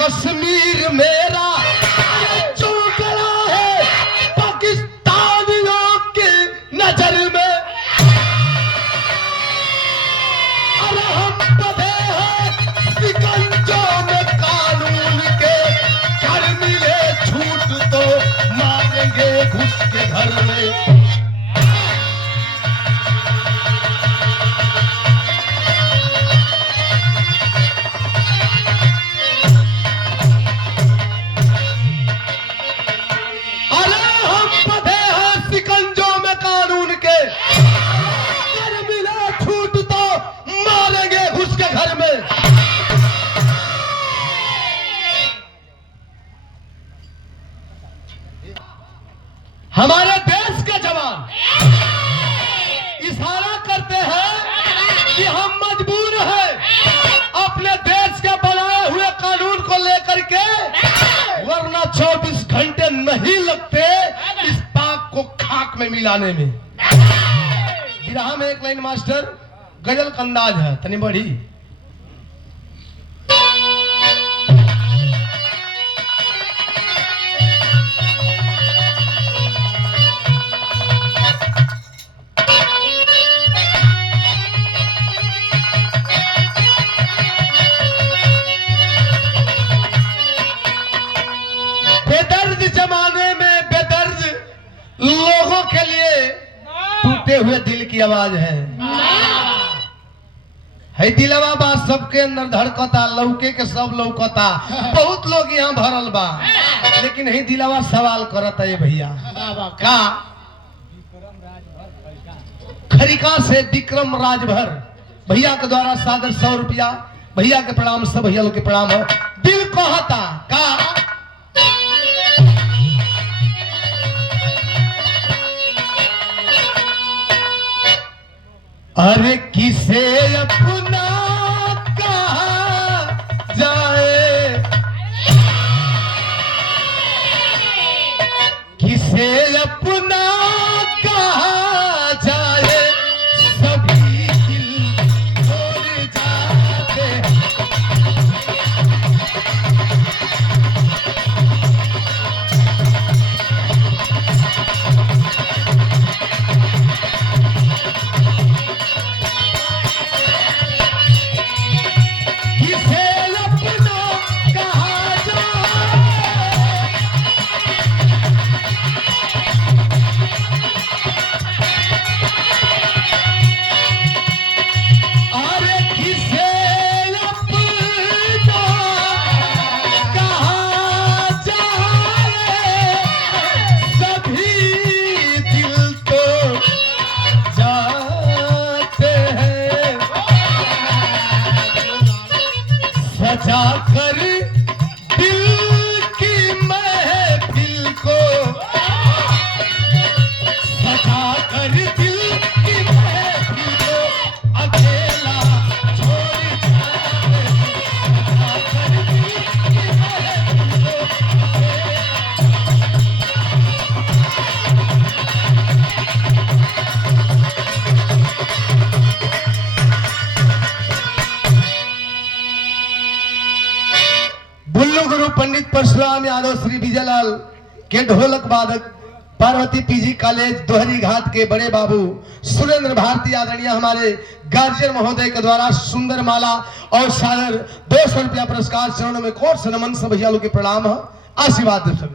कश्मीर मेरा जो गड़ा है पाकिस्तानियों की नजर में। अरे हम बंधे हैं शिकंजों में कानून के, कर मिले छूट तो मारेंगे घुस के घर में। हमारे देश के जवान इशारा करते हैं कि हम मजबूर हैं अपने देश के बनाए हुए कानून को लेकर के, वरना 24 घंटे नहीं लगते इस पाक को खाक में मिलाने में। बिरहा में एक लाइन मास्टर गजल का अंदाज है तनी बड़ी। बेदर्द जमाने में बेदर्द लोगों के लिए टूटे हुए दिल की आवाज है दिलवा बा सबके अंदर धड़कता, लौके के सब लौकता। बहुत लोग यहाँ भरल बा, लेकिन है दिलवा सवाल करता है भैया का खरिका से विक्रम राजभर भैया के द्वारा सादर 100 रुपया भैया के प्रणाम, सब भैया लोग के प्रणाम हो। दिल कहता का अरे किसे अपना कहा जाए, किसे अपना कहा जाए, सभी दिल छोड़ जाते। जाकर दिल की महफिल को सजाकर दिल की महफिल को अकेला छोड़ जाए, सजाकर दिल की महफिल बुल्लू गुरु पंडित परशुराम यादव श्री विजयलाल के ढोलक वादक पार्वती पीजी कॉलेज दोहरी घाट के बड़े बाबू सुरेंद्र भारती आदरणीय हमारे गार्जियन महोदय के द्वारा सुंदर माला और सादर 200 रुपया पुरस्कार चरणों में कोट से नमन, सब भैया लोग के प्रणाम है, आशीर्वाद दे सब।